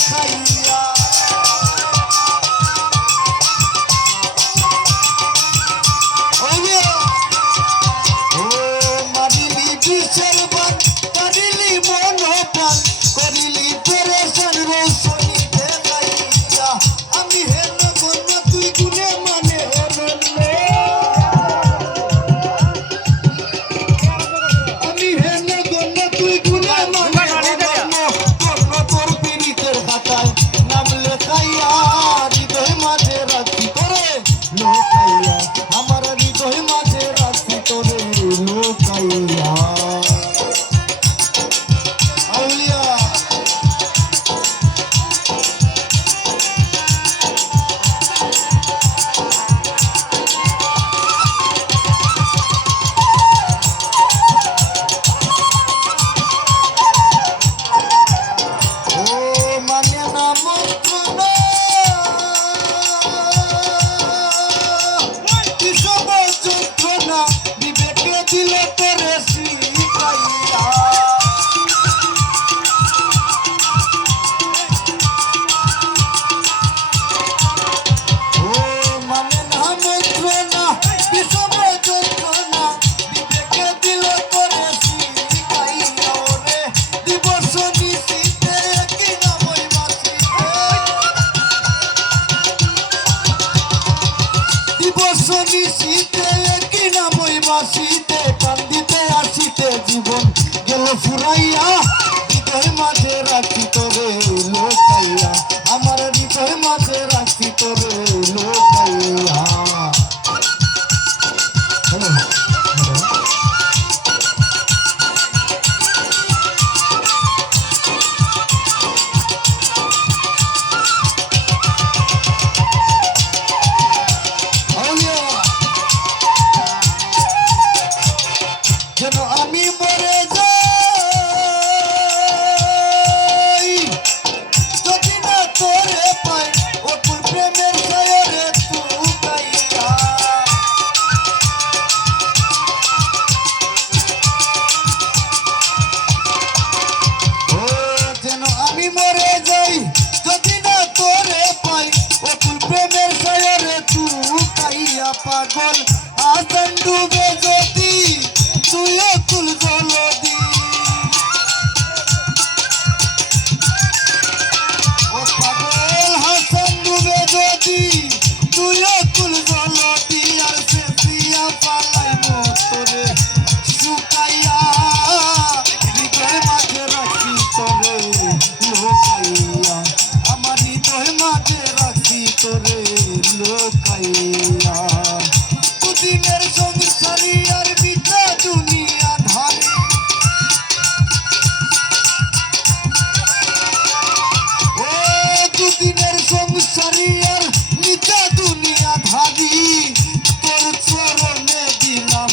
দেখাইয়া ও মারিলি বিষের বান কারিলি মনোপান করিলি পেরেশান রসনি দেখাইয়া আমি হেন গন্য তুই গুনে মানে অনন্য আমি হেন গন্য তুই গুনে মানে অনন্য গন্য তোর পীড়িতের খাতায় নাম লেখাইয়া হৃদয় মাঝে রাখি তোরে লোকাইয়া আমার হৃদয় মাঝে রাখি তোরে লোকাইয়া আউলিয়া ও মানে না মন্ত্রণা কিসব যন্ত্রণা বিবেকে দিল তোরে শিখাইয়া ও মানে না মন্ত্রণা কিসব যন্ত্রণা বিবেকে দিল তোরে শিখাইয়া ওরে দিবস নিশীতে কি নামই মাসিতে দিবস নিশীতে কি নামই মাসিতে কান্দিতে আসিতে জীবন গেল ফুরাইয়া হৃদয় মাঝে রাখি তোরে লোকাইয়া আমার হৃদয় মাঝে রাখি তোরে লোকাইয়া হ্যালো যেন আমি মরে যাই যদি না তোরে পাই অতুল প্রেমের ছায়ারে তুকাইয়া ও যেন আমি মরে যাই যদি না তোরে পাই অতুল প্রেমের ছায়ারে তুকাইয়া পাগল আজান ডুবে যদি তুই অতুল জলদি ও পাগল হাসান ডুবে যদি তুই অতুল জলদি আর সে পিয়া পালাই মোতরে শুকাইয়া হৃদয় মাঝে রাখি তোরে লোকাইয়া আমার হৃদয় মাঝে রাখি তোরে লোকাইয়া দুদিনের সংসারী আর মিঠা দুনিয়া ধারে ও দুদিনের সংসারী আর মিঠা দুনিয়া ধারি তোর চরণে দিলাম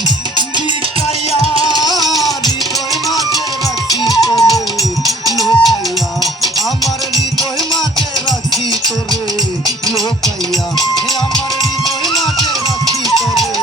বিকাইয়া হৃদয় মাঝে রাখি তোরে লোকাইয়া আমার হৃদয় মাঝে রাখি তোরে লোকাইয়া আমার হৃদয় মাঝে রাখি তোরে